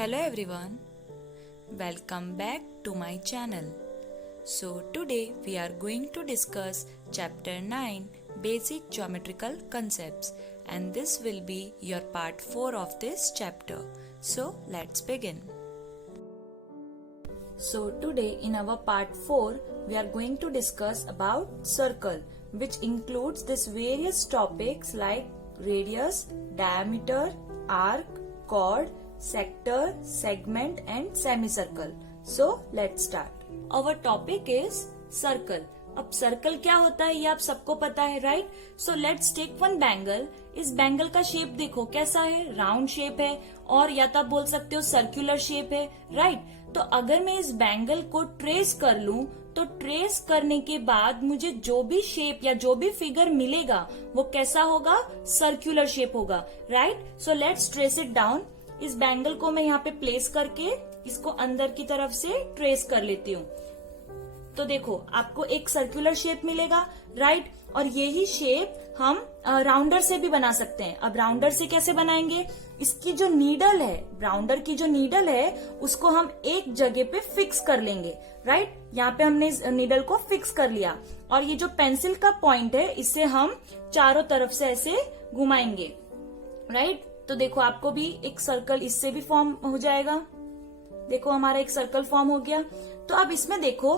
Hello everyone, welcome back to my channel. So today we are going to discuss chapter 9 Basic Geometrical Concepts, and this will be your part 4 of this chapter. So let's begin. So today in our part 4 we are going to discuss about circle, which includes these various topics like radius, diameter, arc, chord, sector, segment and semicircle. So let's start. Our topic is circle. अब circle क्या होता है ये आप सबको पता है, right? So let's take one bangle. इस बैंगल का शेप देखो कैसा है, राउंड शेप है, और या तो आप बोल सकते हो सर्कुलर शेप है, राइट? तो अगर मैं इस बैंगल को ट्रेस कर लूं तो ट्रेस करने के बाद मुझे जो भी शेप या जो भी फिगर मिलेगा वो कैसा होगा, सर्कुलर शेप होगा, right? So let's trace it down. इस बैंगल को मैं यहाँ पे प्लेस करके इसको अंदर की तरफ से ट्रेस कर लेती हूँ. तो देखो आपको एक सर्कुलर शेप मिलेगा, राइट? और यही शेप हम राउंडर से भी बना सकते हैं. अब राउंडर से कैसे बनाएंगे? इसकी जो नीडल है, राउंडर की जो नीडल है उसको हम एक जगह पे फिक्स कर लेंगे, राइट? यहाँ पे हमने इस नीडल को फिक्स कर लिया और ये जो पेंसिल का पॉइंट है इसे हम चारों तरफ से ऐसे घुमाएंगे, राइट? तो देखो आपको भी एक सर्कल इससे भी फॉर्म हो जाएगा. देखो हमारा एक सर्कल फॉर्म हो गया. तो अब इसमें देखो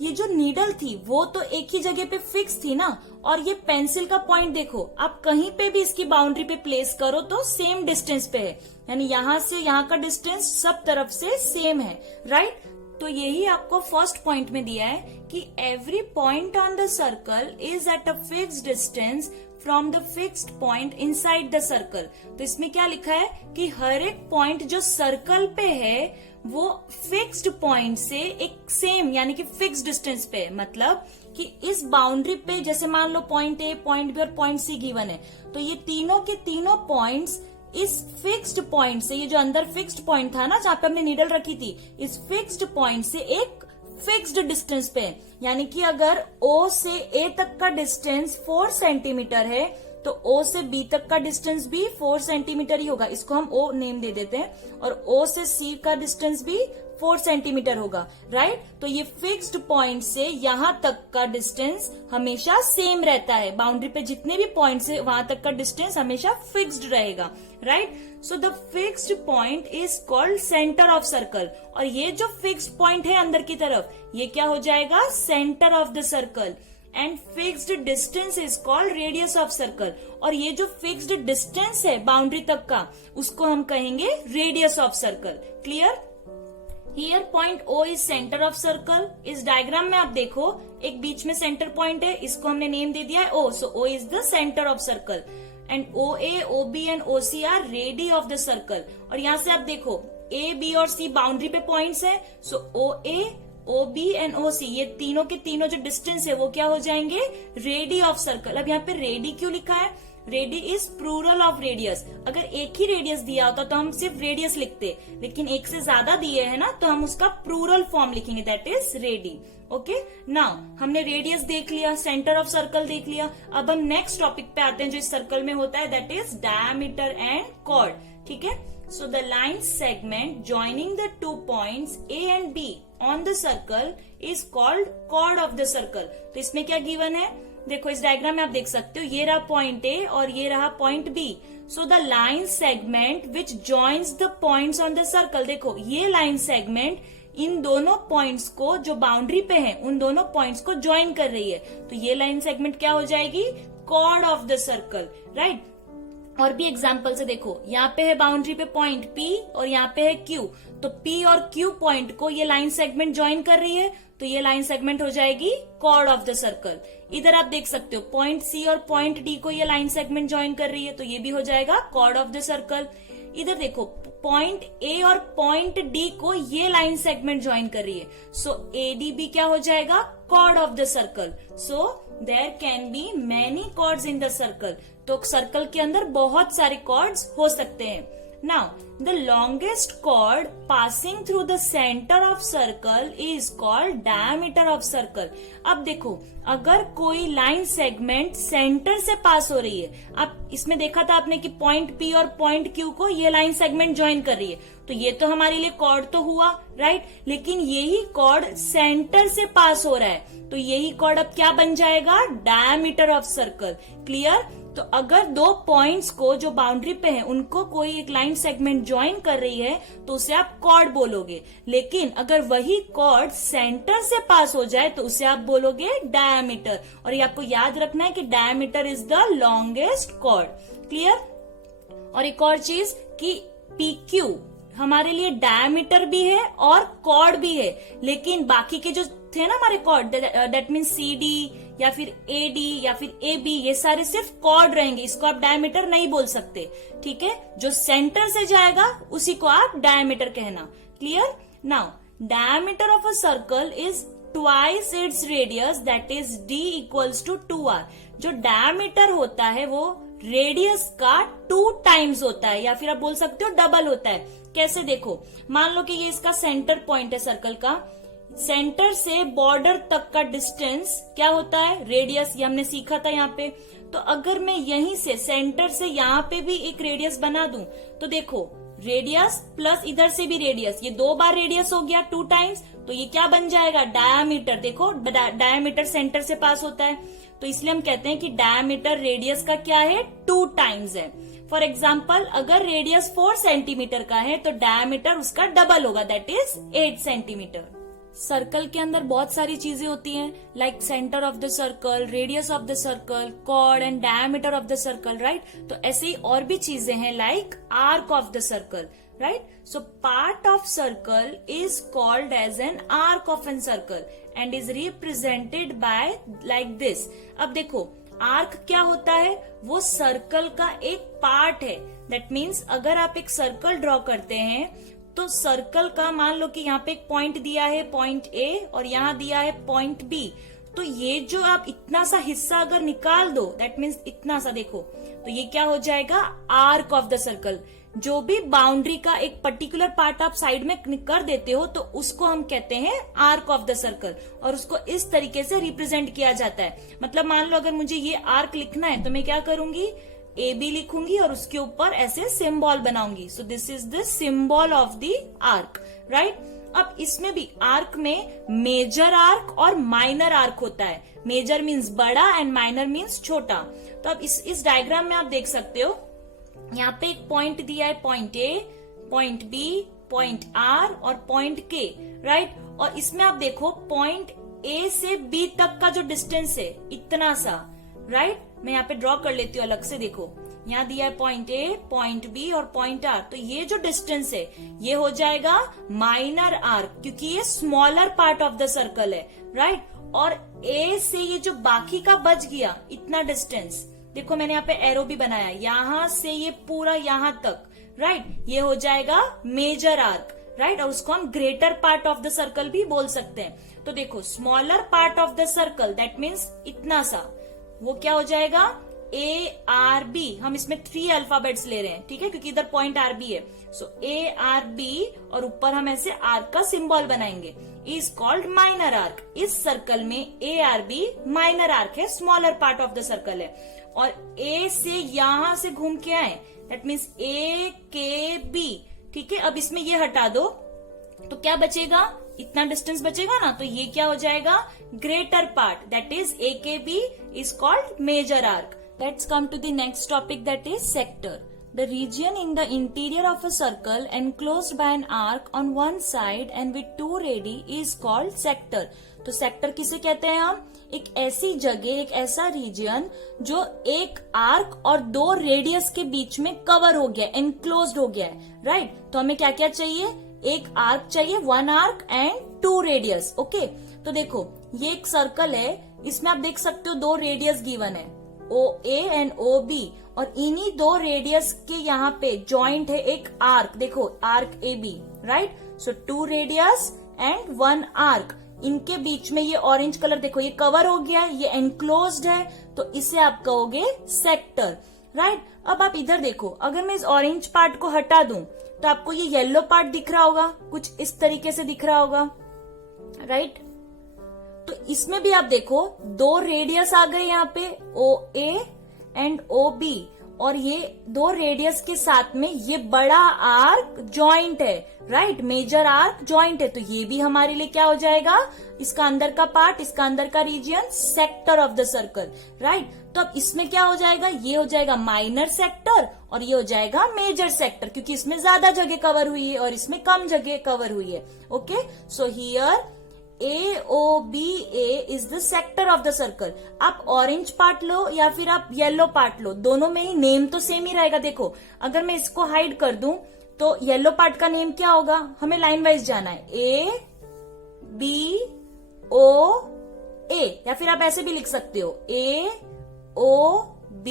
ये जो नीडल थी वो तो एक ही जगह पे फिक्स थी ना, और ये पेंसिल का पॉइंट देखो आप कहीं पे भी इसकी बाउंड्री पे प्लेस करो तो सेम डिस्टेंस पे है, यानी यहां से यहां का डिस्टेंस सब तरफ से सेम है, राइट? तो यही आपको फर्स्ट पॉइंट में दिया है कि every point on the circle is at a fixed distance from the fixed point inside the circle. तो इसमें क्या लिखा है कि हर एक पॉइंट जो सर्कल पे है वो फिक्स्ड पॉइंट से एक सेम यानी कि फिक्स्ड डिस्टेंस पे है. मतलब कि इस बाउंड्री पे जैसे मान लो पॉइंट ए, पॉइंट बी और पॉइंट सी गिवन है, तो ये तीनों के तीनों पॉइंट्स इस फिक्स्ड पॉइंट से, ये जो अंदर फिक्स्ड पॉइंट था ना जहां पे हमने नीडल रखी थी, इस फिक्स्ड पॉइंट से एक फिक्स्ड डिस्टेंस पे है. यानी कि अगर O से A तक का डिस्टेंस 4 सेंटीमीटर है तो O से B तक का डिस्टेंस भी 4 सेंटीमीटर ही होगा. इसको हम O नेम दे देते हैं. और O से C का डिस्टेंस भी 4 सेंटीमीटर होगा, राइट? तो ये फिक्स्ड पॉइंट से यहां तक का डिस्टेंस हमेशा सेम रहता है. बाउंड्री पे जितने भी पॉइंट्स है वहां तक का डिस्टेंस हमेशा फिक्स्ड रहेगा, right? So the fixed point is called centre of circle. और ये जो फिक्स्ड पॉइंट है अंदर की तरफ ये क्या हो जाएगा, centre of the circle. And fixed distance is called radius of circle. और ये जो फिक्स्ड डिस्टेंस है बाउंड्री तक का उसको हम कहेंगे radius of circle. Clear? Here point O is centre of circle. इस डायग्राम में आप देखो एक बीच में सेंटर पॉइंट है, इसको हमने नेम दे दिया है O. So O is the centre of circle. And OA, OB and OC are radii of the circle. और यहाँ से आप देखो A, B और C बाउंड्री पे पॉइंट्स है. So OA, OB and OC ये तीनों के तीनों जो डिस्टेंस है वो क्या हो जाएंगे, रेडी ऑफ सर्कल. अब यहाँ पे रेडी क्यों लिखा है? Radii is plural of radius. अगर एक ही रेडियस दिया होता तो हम सिर्फ रेडियस लिखते, लेकिन एक से ज्यादा दिए है ना तो हम उसका प्लूरल फॉर्म लिखेंगे, that is ready. Okay, now हमने रेडियस देख लिया, सेंटर ऑफ सर्कल देख लिया. अब हम नेक्स्ट टॉपिक पे आते हैं जो इस सर्कल में होता है, that is diameter and chord. ठीक है, so the line segment joining the 2 पॉइंट्स A and B on the circle is called chord of the circle. तो इसमें क्या गिवन है, देखो इस डायग्राम में आप देख सकते हो ये रहा पॉइंट A और ये रहा point B. So the line segment which joins the points on the circle, देखो ये लाइन सेगमेंट इन दोनों पॉइंट्स को जो बाउंड्री पे हैं उन दोनों पॉइंट्स को ज्वाइन कर रही है. तो ये लाइन सेगमेंट क्या हो जाएगी, chord of the circle, right? और भी एग्जाम्पल से देखो, यहाँ पे है बाउंड्री पे पॉइंट P और यहाँ पे है Q. तो P और Q पॉइंट को ये लाइन सेगमेंट ज्वाइन कर रही है, तो ये लाइन सेगमेंट हो जाएगी कॉर्ड ऑफ द सर्कल. इधर आप देख सकते हो पॉइंट C और पॉइंट D को ये लाइन सेगमेंट ज्वाइन कर रही है, तो ये भी हो जाएगा कॉर्ड ऑफ द सर्कल. इधर देखो पॉइंट A और पॉइंट D को ये लाइन सेगमेंट ज्वाइन कर रही है, सो ADB क्या हो जाएगा, chord of the circle. So there can be many chords in the circle. तो सर्कल के अंदर बहुत सारे कॉर्ड्स हो सकते हैं, Now, the longest chord passing through the center of circle is called diameter of circle. अब देखो, अगर कोई लाइन सेगमेंट सेंटर से पास हो रही है, अब इसमें देखा था आपने कि पॉइंट P और पॉइंट Q को ये लाइन सेगमेंट ज्वाइन कर रही है, तो ये तो हमारे लिए कॉर्ड तो हुआ, राइट। लेकिन यही कॉर्ड सेंटर से पास हो रहा है, तो यही कॉर्ड अब क्या बन जाएगा, डायमीटर ऑफ सर्कल। क्लियर। तो अगर दो पॉइंट्स को जो बाउंड्री पे हैं उनको कोई एक लाइन सेगमेंट ज्वाइन कर रही है तो उसे आप कॉर्ड बोलोगे, लेकिन अगर वही कॉर्ड सेंटर से पास हो जाए तो उसे आप बोलोगे डायमीटर। और ये आपको याद रखना है कि diameter is the longest chord. Clear. और एक और चीज कि PQ हमारे लिए डायमीटर भी है और कॉर्ड भी है, लेकिन बाकी के जो थे ना हमारे कॉर्ड, दैट मीन CD या फिर AD या फिर AB, ये सारे सिर्फ कॉर्ड रहेंगे, इसको आप डायमीटर नहीं बोल सकते। ठीक है, जो सेंटर से जाएगा उसी को आप डायमीटर कहना। Clear. Now, diameter of a circle is twice its radius, that is D equals to 2R। जो डायमीटर होता है वो रेडियस का 2 टाइम्स होता है, या फिर आप बोल सकते हो डबल होता है। कैसे, देखो, मान लो कि ये इसका सेंटर पॉइंट है सर्कल का, सेंटर से बॉर्डर तक का डिस्टेंस क्या होता है, रेडियस, ये हमने सीखा था यहाँ पे। तो अगर मैं यहीं से सेंटर से यहाँ पे भी एक रेडियस बना दूं, तो देखो रेडियस प्लस इधर से भी रेडियस, ये 2 बार रेडियस हो गया 2 टाइम्स, तो ये क्या बन जाएगा, डायामीटर। देखो डायामीटर सेंटर से पास होता है, तो इसलिए हम कहते हैं कि डायामीटर रेडियस का क्या है, 2 टाइम्स है। फॉर एग्जाम्पल, अगर रेडियस 4 सेंटीमीटर का है तो डायामीटर उसका डबल होगा, दैट इज 8 सेंटीमीटर। सर्कल के अंदर बहुत सारी चीजें होती हैं, like centre of the circle, radius of the circle, chord and diameter of the circle, right. तो ऐसे ही और भी चीजें हैं, like arc of the circle, right. So part of circle is called as an arc of an circle and is represented by like this. अब देखो, arc क्या होता है, वो सर्कल का एक पार्ट है। दैट मीन्स अगर आप एक सर्कल ड्रॉ करते हैं तो सर्कल का मान लो कि यहाँ पे एक पॉइंट दिया है, पॉइंट A, और यहाँ दिया है पॉइंट B, तो ये जो आप इतना सा हिस्सा अगर निकाल दो, दैट मीन्स इतना सा, देखो, तो ये क्या हो जाएगा, आर्क ऑफ द सर्कल। जो भी बाउंड्री का एक पर्टिकुलर पार्ट आप साइड में कर देते हो तो उसको हम कहते हैं आर्क ऑफ द सर्कल, और उसको इस तरीके से रिप्रेजेंट किया जाता है। मतलब मान लो अगर मुझे ये आर्क लिखना है तो मैं क्या करूंगी, AB लिखूंगी और उसके ऊपर ऐसे सिंबल बनाऊंगी। So this is the symbol of the arc, right. अब इसमें भी आर्क में मेजर आर्क और माइनर आर्क होता है। मेजर मीन्स बड़ा एंड माइनर मीन्स छोटा। तो अब इस डायग्राम में आप देख सकते हो, यहाँ पे एक पॉइंट दिया है, point A, point B, point R और पॉइंट K, राइट। और इसमें आप देखो पॉइंट A से B तक का जो डिस्टेंस है इतना सा, राइट। मैं यहाँ पे ड्रॉ कर लेती हूँ अलग से। देखो यहाँ दिया है पॉइंट A, पॉइंट B और पॉइंट R, तो ये जो डिस्टेंस है ये हो जाएगा माइनर आर्क, क्योंकि ये smaller part of the circle है, राइट। और A से ये जो बाकी का बच गया इतना डिस्टेंस, देखो मैंने यहाँ पे एरो भी बनाया, यहाँ से ये पूरा यहाँ तक, राइट, ये हो जाएगा मेजर आर्क, राइट। और उसको हम greater part of the circle भी बोल सकते हैं। तो देखो smaller part of the circle, that means इतना सा, वो क्या हो जाएगा, ARB। हम इसमें 3 अल्फाबेट्स ले रहे हैं, ठीक है, क्योंकि इधर पॉइंट RB है। सो ARB और ऊपर हम ऐसे आर्क का सिंबल बनाएंगे, इज कॉल्ड माइनर आर्क। इस सर्कल में ARB माइनर आर्क है, smaller part of the circle है। और A से यहां से घूम के आए, दैट मीन्स AKB, ठीक है। अब इसमें ये हटा दो तो क्या बचेगा, इतना डिस्टेंस बचेगा ना, तो ये क्या हो जाएगा, greater part, that is AKB is called major arc. Let's come to the next topic, that is sector. The region in the interior of a circle enclosed by an arc on one side and with 2 radii is called sector. तो sector किसे कहते हैं हम, एक ऐसी जगह, एक ऐसा रीजन जो एक आर्क और 2 रेडियस के बीच में कवर हो गया, एनक्लोज्ड हो गया है, राइट। तो हमें क्या क्या चाहिए, एक आर्क चाहिए, 1 आर्क एंड 2 रेडियस, ओके। तो देखो ये एक सर्कल है, इसमें आप देख सकते हो 2 रेडियस गिवन है, OA एंड OB, और इन्हीं 2 रेडियस के यहाँ पे जॉइंट है एक आर्क, देखो arc AB, right. So 2 radius and 1 arc, इनके बीच में ये ऑरेंज कलर देखो, ये कवर हो गया है, ये एनक्लोज्ड है, तो इसे आप कहोगे सेक्टर। राइट। अब आप इधर देखो, अगर मैं इस ऑरेंज पार्ट को हटा दूं तो आपको ये येलो पार्ट दिख रहा होगा, कुछ इस तरीके से दिख रहा होगा, राइट। तो इसमें भी आप देखो दो रेडियस आ गए यहाँ पे, ओ ए एंड ओ बी, और ये दो रेडियस के साथ में ये बड़ा आर्क जॉइंट है, राइट, मेजर आर्क जॉइंट है। तो ये भी हमारे लिए क्या हो जाएगा, इसका अंदर का पार्ट, इसका अंदर का region, sector of the circle, right. तो अब इसमें क्या हो जाएगा, ये हो जाएगा माइनर सेक्टर और ये हो जाएगा मेजर सेक्टर, क्योंकि इसमें ज्यादा जगह कवर हुई है और इसमें कम जगह कवर हुई है। Okay, so here AOBA is the sector of the circle. आप ऑरेंज पार्ट लो या फिर आप येलो पार्ट लो, दोनों में ही नेम तो सेम ही रहेगा। देखो अगर मैं इसको हाइड कर दूं तो येलो पार्ट का नेम क्या होगा, हमें लाइन वाइज जाना है, ABOA, या फिर आप ऐसे भी लिख सकते हो AOBA,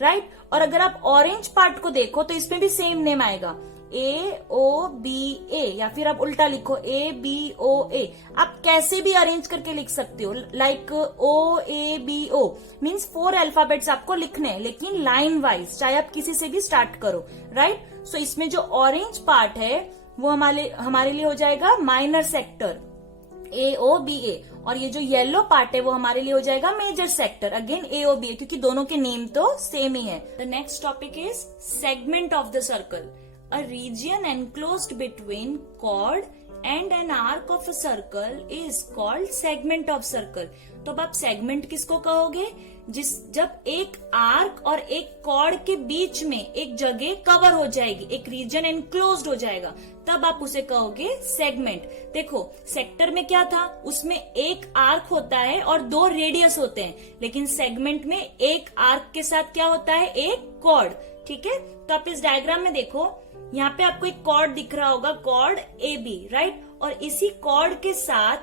राइट। और अगर आप ऑरेंज पार्ट को देखो तो इसमें भी सेम नेम आएगा, AOBA, या फिर आप उल्टा लिखो ABOA। आप कैसे भी अरेंज करके लिख सकते हो, लाइक OABO मीन्स 4 अल्फाबेट्स आपको लिखने हैं, लेकिन लाइन वाइज, चाहे आप किसी से भी स्टार्ट करो, राइट। सो इसमें जो ऑरेंज पार्ट है वो हमारे लिए हो जाएगा माइनर सेक्टर AOBA, और ये जो येलो पार्ट है वो हमारे लिए हो जाएगा मेजर सेक्टर, अगेन AOBA, क्योंकि दोनों के नेम तो सेम ही है। The next topic is segment of the circle. A region enclosed between chord and an arc of a circle is called segment of circle। तो अब आप सेगमेंट किसको कहोगे, जब एक आर्क और एक कॉर्ड के बीच में एक जगह कवर हो जाएगी, एक रीजन एनक्लोज्ड हो जाएगा, तब आप उसे कहोगे सेगमेंट। देखो सेक्टर में क्या था, उसमें एक आर्क होता है और 2 रेडियस होते हैं, लेकिन सेगमेंट में एक आर्क के साथ क्या होता है, एक कॉर्ड, ठीक है। तो आप इस डायग्राम में देखो, यहाँ पे आपको एक कॉर्ड दिख रहा होगा, कॉर्ड AB, राइट, और इसी कॉर्ड के साथ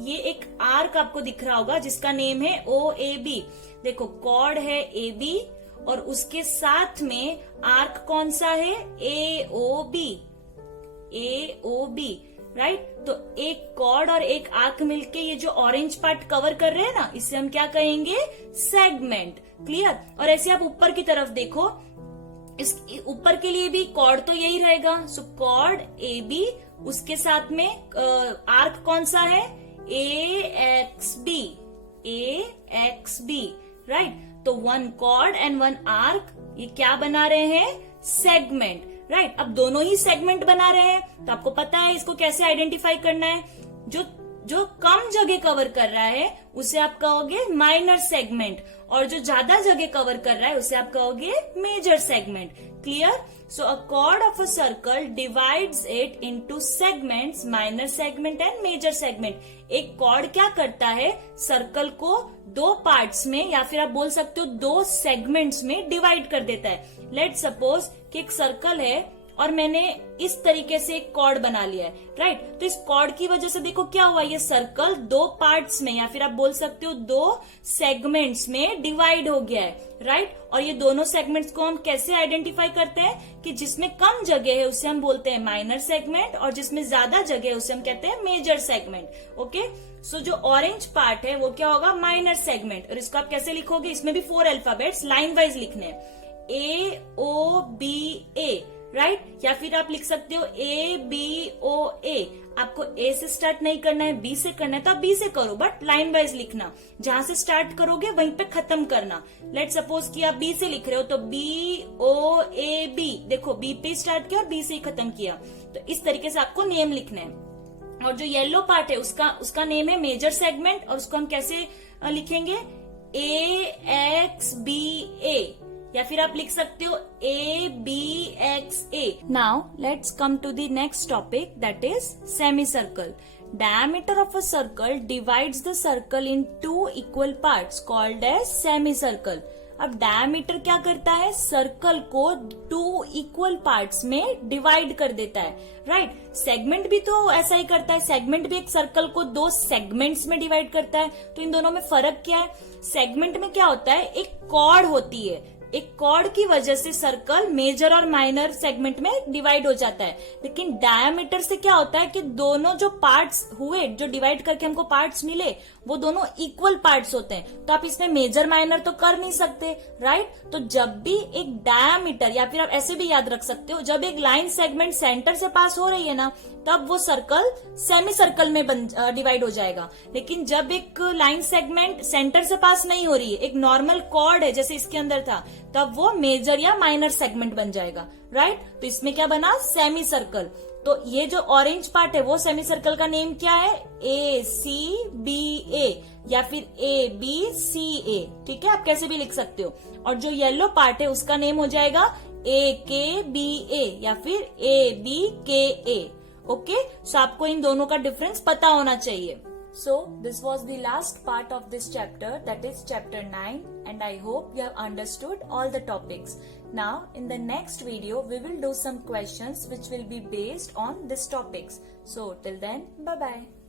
ये एक आर्क आपको दिख रहा होगा जिसका नेम है OAB। देखो कॉर्ड है AB और उसके साथ में आर्क कौन सा है, AOB, राइट। तो एक कॉर्ड और एक आर्क मिलके ये जो ऑरेंज पार्ट कवर कर रहे हैं ना, इसे हम क्या कहेंगे, सेगमेंट। क्लियर। और ऐसे आप ऊपर की तरफ देखो, इस ऊपर के लिए भी कॉर्ड तो यही रहेगा, सो कॉर्ड AB, उसके साथ में आर्क कौन सा है, AXB, राइट। तो 1 कॉर्ड एंड 1 आर्क, ये क्या बना रहे हैं, सेगमेंट, राइट। अब दोनों ही सेगमेंट बना रहे हैं, तो आपको पता है इसको कैसे आइडेंटिफाई करना है। जो कम जगह कवर कर रहा है उसे आप कहोगे माइनर सेगमेंट, और जो ज्यादा जगह कवर कर रहा है उसे आप कहोगे major segment. Clear. So a chord of a circle divides it into segments, minor segment and major segment. एक कॉर्ड क्या करता है, सर्कल को 2 पार्ट्स में, या फिर आप बोल सकते हो 2 सेगमेंट्स में डिवाइड कर देता है। लेट सपोज कि एक सर्कल है और मैंने इस तरीके से एक कॉर्ड बना लिया है, राइट। तो इस कॉर्ड की वजह से देखो क्या हुआ, ये सर्कल 2 पार्ट्स में, या फिर आप बोल सकते हो 2 सेगमेंट्स में डिवाइड हो गया है, राइट। और ये दोनों सेगमेंट्स को हम कैसे आइडेंटिफाई करते हैं कि जिसमें कम जगह है उसे हम बोलते हैं माइनर सेगमेंट, और जिसमें ज्यादा जगह है उसे हम कहते हैं मेजर सेगमेंट। ओके, सो जो ऑरेंज पार्ट है वो क्या होगा, माइनर सेगमेंट। और इसको आप कैसे लिखोगे, इसमें भी 4 अल्फाबेट्स लाइन वाइज लिखने हैं, AOBA, राइट। या फिर आप लिख सकते हो ABOA। आपको A से स्टार्ट नहीं करना है, B से करना है तो आप B से करो, बट लाइन वाइज लिखना, जहां से स्टार्ट करोगे वहीं पे खत्म करना। लेट सपोज कि आप B से लिख रहे हो तो BOAB, देखो B पे स्टार्ट किया और B से ही खत्म किया। तो इस तरीके से आपको नेम लिखना है। और जो येलो पार्ट है उसका नेम है मेजर सेगमेंट, और उसको हम कैसे लिखेंगे, AXBA, या फिर आप लिख सकते हो ABXA। Now let's come to the next topic, that is semi circle. Diameter of a circle divides the circle in 2 equal parts called as semicircle। अब डायमीटर क्या करता है, सर्कल को 2 इक्वल पार्ट्स में डिवाइड कर देता है, राइट। सेगमेंट भी तो ऐसा ही करता है, सेगमेंट भी एक सर्कल को 2 सेगमेंट्स में डिवाइड करता है। तो इन दोनों में फर्क क्या है, सेगमेंट में क्या होता है, एक कॉर्ड होती है एक कॉर्ड की वजह से सर्कल मेजर और माइनर सेगमेंट में डिवाइड हो जाता है, लेकिन डायमीटर से क्या होता है कि दोनों जो पार्ट्स हुए, जो डिवाइड करके हमको पार्ट्स मिले, वो दोनों इक्वल पार्ट्स होते हैं, तो आप इसमें मेजर माइनर तो कर नहीं सकते, राइट। तो जब भी एक डायमीटर, या फिर आप ऐसे भी याद रख सकते हो, जब एक लाइन सेगमेंट सेंटर से पास हो रही है ना, तब वो सर्कल सेमी सर्कल में डिवाइड हो जाएगा। लेकिन जब एक लाइन सेगमेंट सेंटर से पास नहीं हो रही है, एक नॉर्मल कॉर्ड है जैसे इसके अंदर था, तब वो मेजर या माइनर सेगमेंट बन जाएगा, राइट। तो इसमें क्या बना, सेमी सर्कल। तो ये जो ऑरेंज पार्ट है वो सेमी सर्कल का नेम क्या है, ACBA या फिर ABCA, ठीक है, आप कैसे भी लिख सकते हो। और जो येलो पार्ट है उसका नेम हो जाएगा AKBA या फिर ABKA। ओके, सो आपको इन दोनों का डिफरेंस पता होना चाहिए। So this was the last part of this chapter, that is chapter 9, and I hope you have understood all the topics. Now in the next video we will do some questions which will be based on these topics. So till then, bye bye.